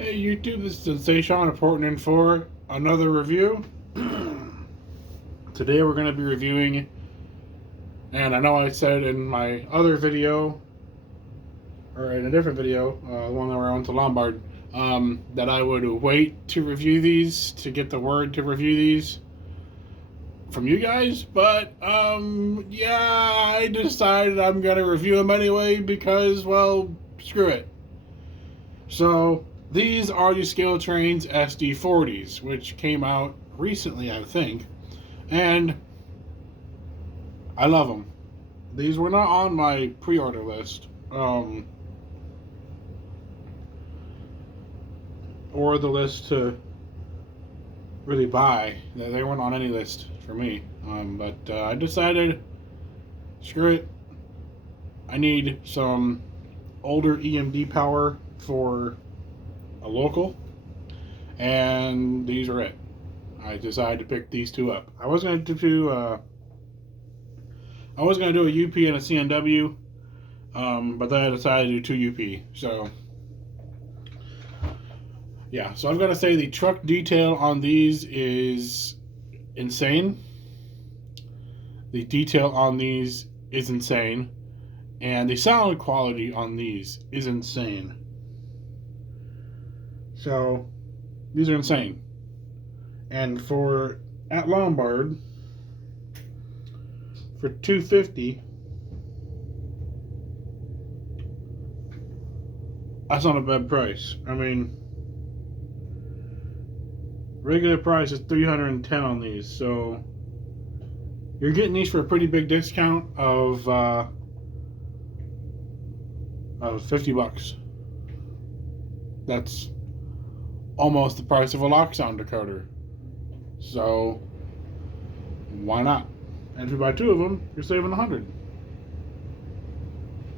Hey YouTube, this is Sensation reporting in for another review. Today we're going to be reviewing, and I know I said in my other video, or in a different video, the one that we're on to Lombard, that I would wait to review these, to get the word to review these from you guys, but yeah, I decided I'm going to review them anyway because, well, screw it. So these are the Scaletrains SD40s, which came out recently, I think, and I love them. These were not on my pre-order list, or the list to really buy. They weren't on any list for me, but I decided, screw it. I need some older EMD power for a local, and these are it. I decided to pick these two up. I was going to do a UP and a CNW, but then I decided to do 2 UP. So yeah, so I'm going to say the truck detail on these is insane. The detail on these is insane, and the sound quality on these is insane. So these are insane. And for at Lombard for $250, that's not a bad price. I mean, regular price is $310 on these, so you're getting these for a pretty big discount of $50. That's almost the price of a lock sound decoder. So why not? And if you buy 2 of them, you're saving $100.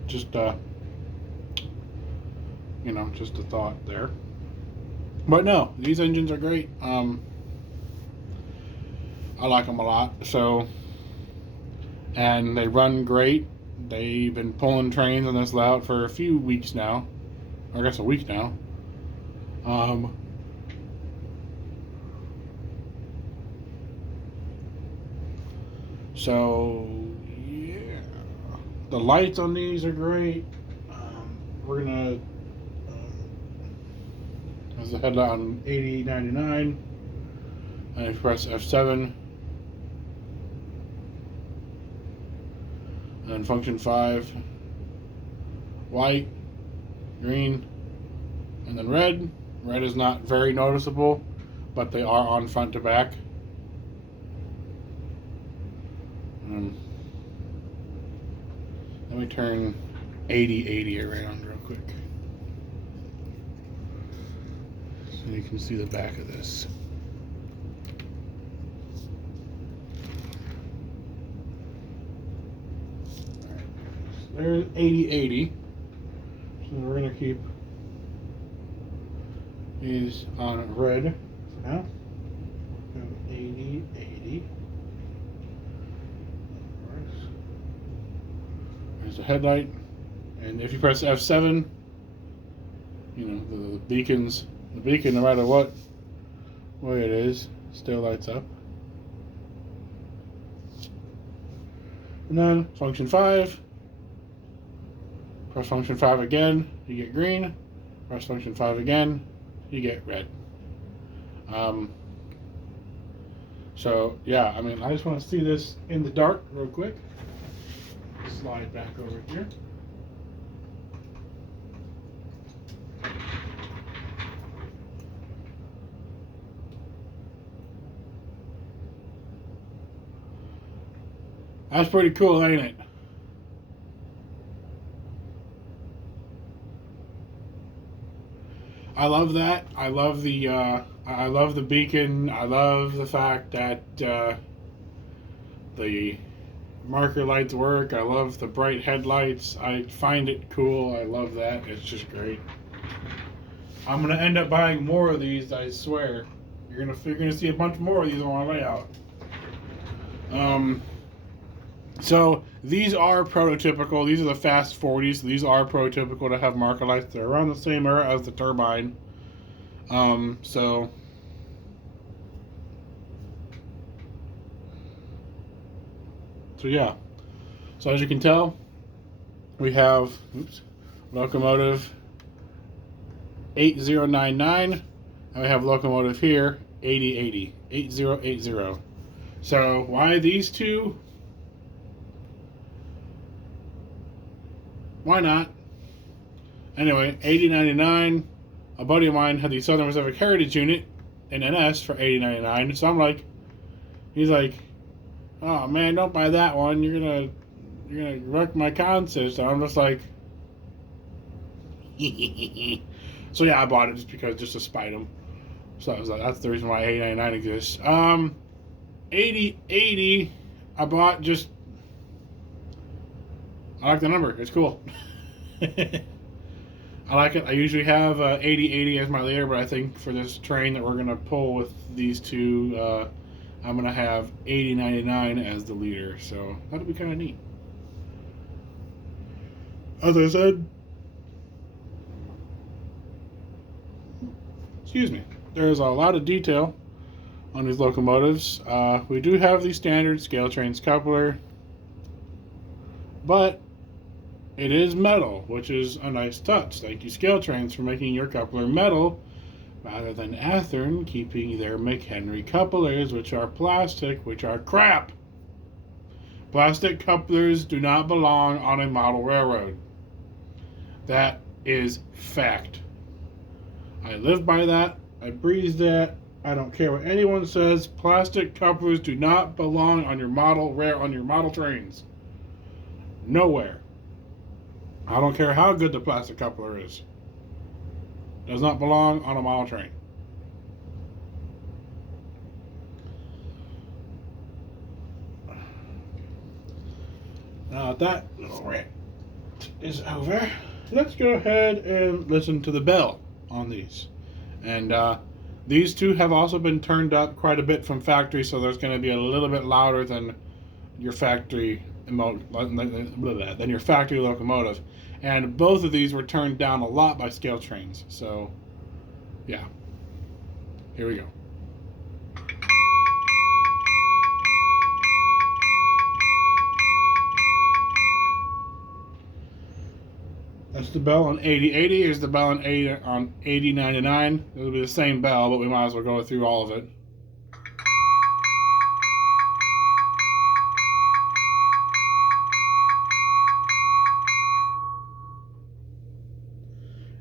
Just just a thought there. But no, these engines are great. I like them a lot. So, and they run great. They've been pulling trains on this layout for a few weeks now. I guess a week now. So yeah, the lights on these are great. We're gonna there's a headlight on 8099, and if you press F7, and then function 5, white, green, and then red. Red is not very noticeable, but they are on front to back. Let me turn 8080 around real quick so you can see the back of this. Alright, so there's 8080. So we're going to keep these on red for now. 8080. There's a headlight, and if you press F7, the beacon, no matter what way it is, still lights up. And then function 5, press function 5 again, you get green. Press function 5 again, you get red. So yeah, I mean, I just want to see this in the dark real quick. Slide back over here. That's pretty cool, ain't it? I love that. I love the beacon. I love the fact that the marker lights work. I love the bright headlights. I find it cool. I love that. It's just great. I'm gonna end up buying more of these, I swear. You're gonna see a bunch more of these on our layout. So these are prototypical. These are the fast 40s. These are prototypical to have marker lights. They're around the same era as the turbine. So yeah. So as you can tell, we have locomotive 8099, and we have locomotive here 8080, 8080. So why these two? Why not? Anyway, 8099, a buddy of mine had the Southern Pacific Heritage unit in NS for 8099. So I'm like, he's like, oh man, don't buy that one. You're gonna wreck my consist. And I'm just like, so yeah, I bought it just to spite him. So I was like, that's the reason why 8099 exists. 8080, I bought just. I like the number. It's cool. I like it. I usually have 8080 as my leader, but I think for this train that we're gonna pull with these two, I'm gonna have 8099 as the leader. So that'll be kind of neat. As I said, excuse me, there's a lot of detail on these locomotives. We do have the standard Scaletrains coupler, but it is metal, which is a nice touch. Thank you, Scaletrains, for making your coupler metal rather than Athearn keeping their McHenry couplers, which are plastic, which are crap. Plastic couplers do not belong on a model railroad. That is fact. I live by that. I breathe that. I don't care what anyone says. Plastic couplers do not belong on your model trains. Nowhere. I don't care how good the plastic coupler is. Does not belong on a model train. Now that little rant is over, let's go ahead and listen to the bell on these. And these two have also been turned up quite a bit from factory, so there's going to be a little bit louder than your factory than your factory locomotive. And both of these were turned down a lot by Scaletrains. So, yeah. Here we go. That's the bell on 8080. Here's the bell on 8099. It'll be the same bell, but we might as well go through all of it.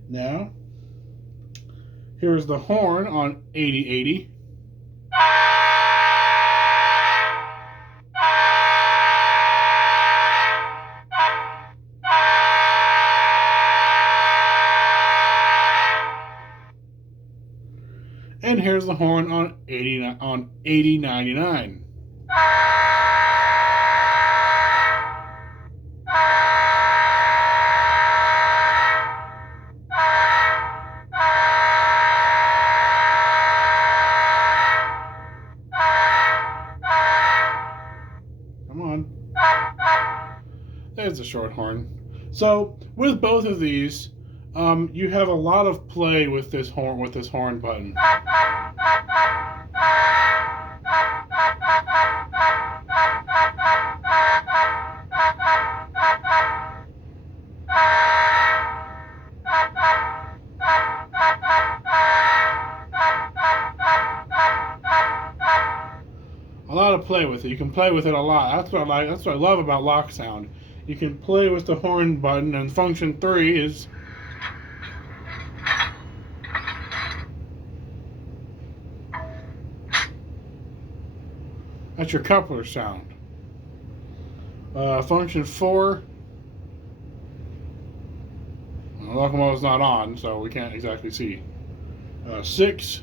Now, here's the horn on 8080. And here's the horn on 8099. Come on. There's a short horn. So with both of these, you have a lot of play with this horn button. A lot of play with it. You can play with it a lot. That's what I like. That's what I love about lock sound. You can play with the horn button, and function 3 is that's your coupler sound. Function 4, well, the locomotive's not on, so we can't exactly see. 6.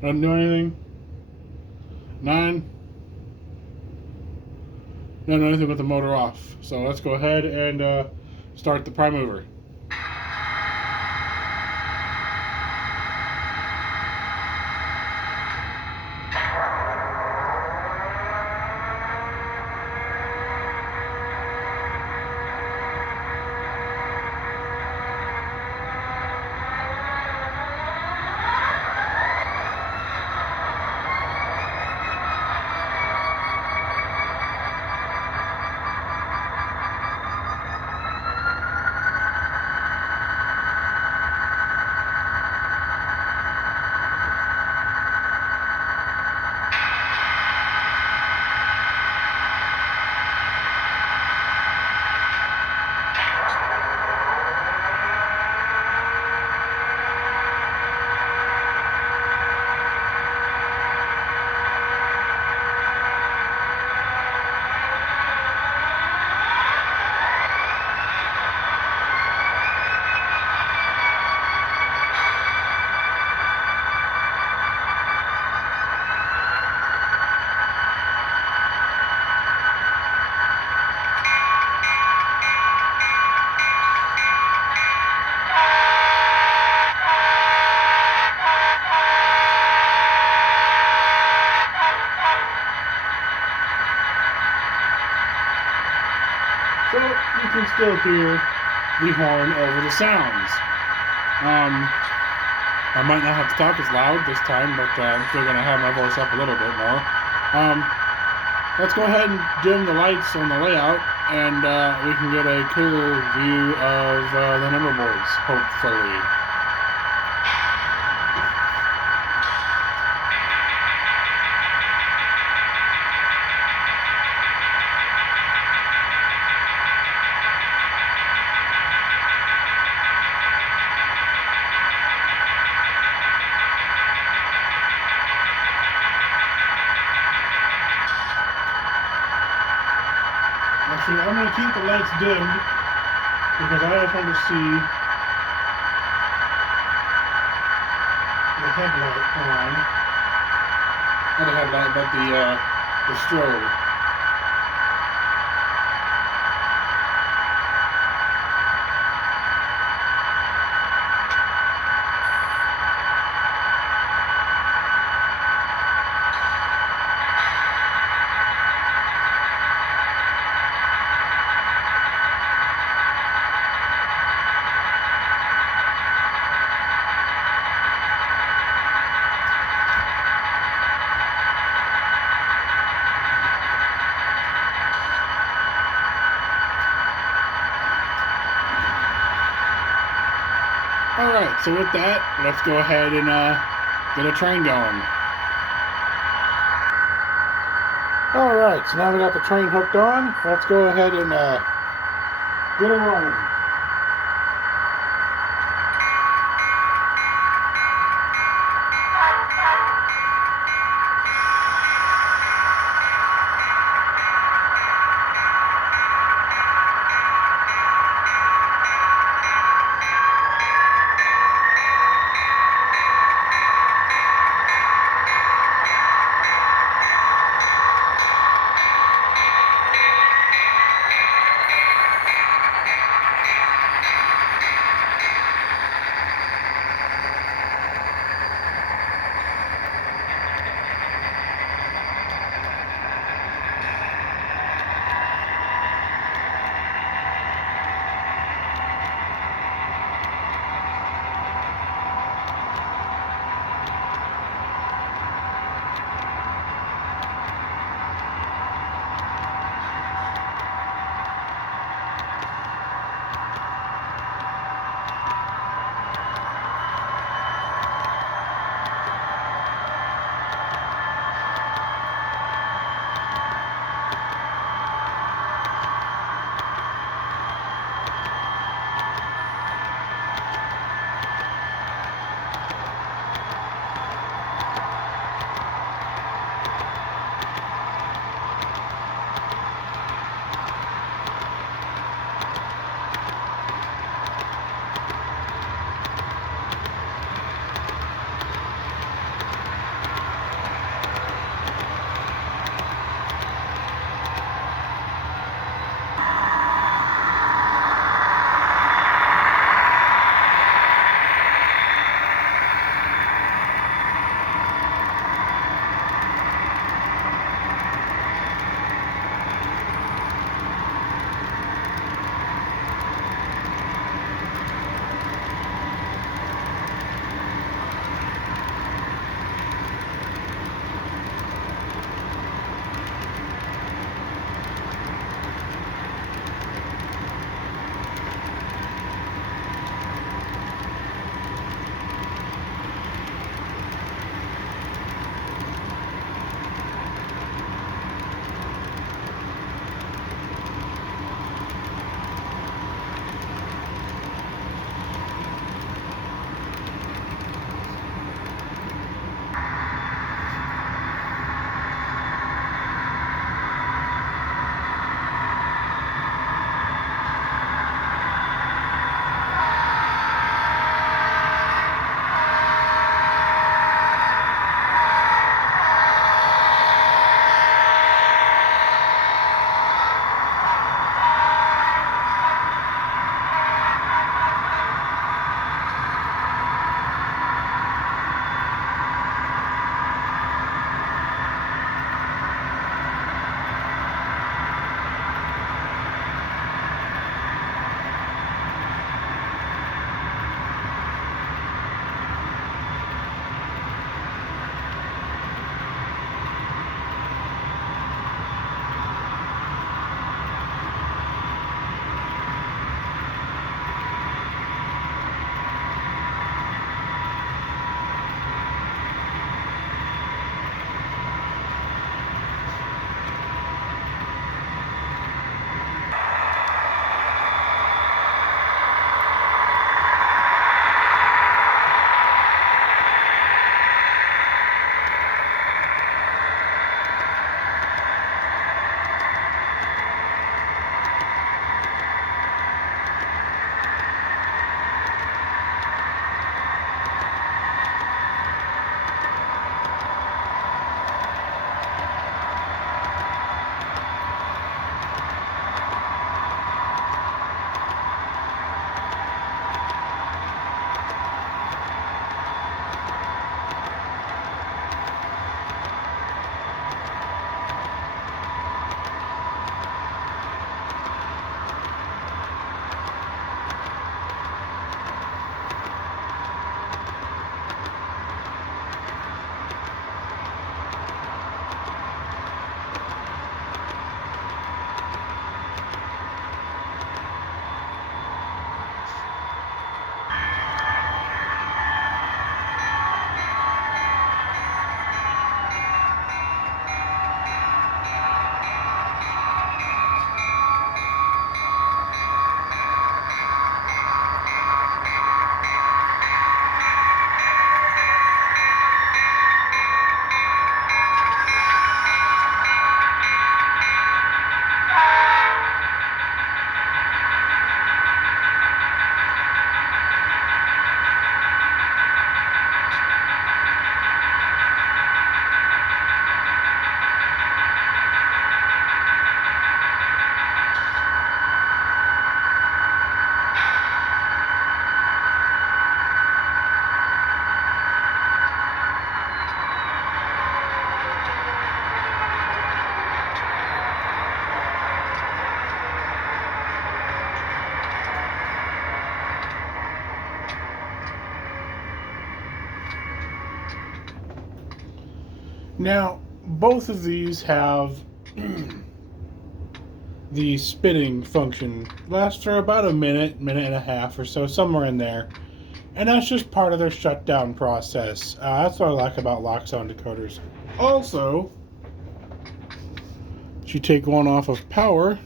Doesn't do anything. 9. Doesn't do anything with the motor off. So let's go ahead and start the prime mover. so you can still hear the horn over the sounds. I might not have to talk as loud this time, but I'm still going to have my voice up a little bit more. Let's go ahead and dim the lights on the layout, and we can get a clearer view of the number boards, hopefully. Actually, I'm going to keep the lights dimmed because I just want to see the headlight on. Not the headlight, but the strobe. Alright, so with that, let's go ahead and get a train going. Alright, so now we got the train hooked on. Let's go ahead and get it rolling. Now, both of these have the spinning function. Lasts for about a minute, minute and a half or so, somewhere in there. And that's just part of their shutdown process. That's what I like about lock sound decoders. Also, if you take one off of power,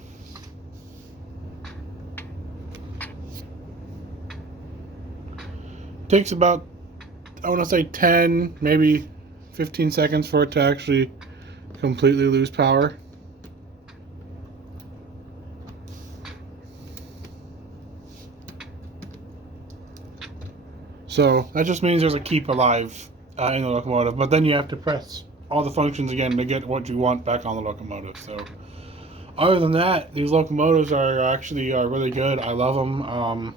it takes about, I want to say 10, maybe 15 seconds for it to actually completely lose power. So that just means there's a keep alive in the locomotive, but then you have to press all the functions again to get what you want back on the locomotive. So other than that, these locomotives are actually really good. I love them.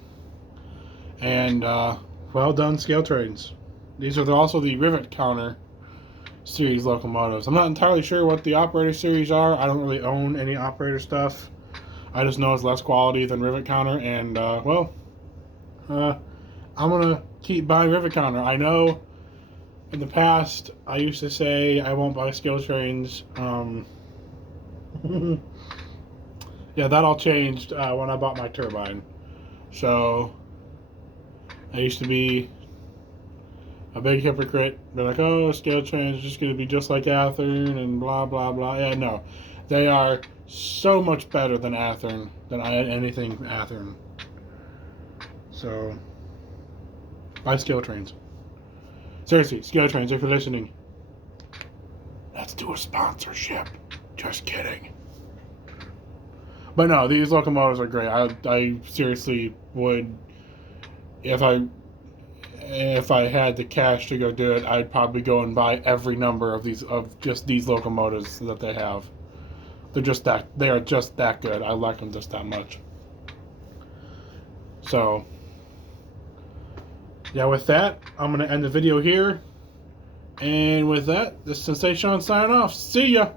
And well done, Scaletrains. These are also the Rivet Counter series locomotives. I'm not entirely sure what the operator series are. I don't really own any operator stuff. I just know it's less quality than Rivet Counter, and well, I'm gonna keep buying Rivet Counter. I know in the past I used to say I won't buy Scaletrains. Yeah, that all changed when I bought my turbine. So I used to be a big hypocrite. They're like, oh, Scaletrains is just going to be just like Athearn and blah, blah, blah. Yeah, no. They are so much better than Athearn, than anything Athearn. So, buy Scaletrains. Seriously, Scaletrains, if you're listening, let's do a sponsorship. Just kidding. But no, these locomotives are great. I seriously would, if I had the cash to go do it, I'd probably go and buy every number of these locomotives that they have. They are just that good. I like them just that much. So yeah, with that, I'm gonna end the video here. And with that, this is Sensation signing off. See ya.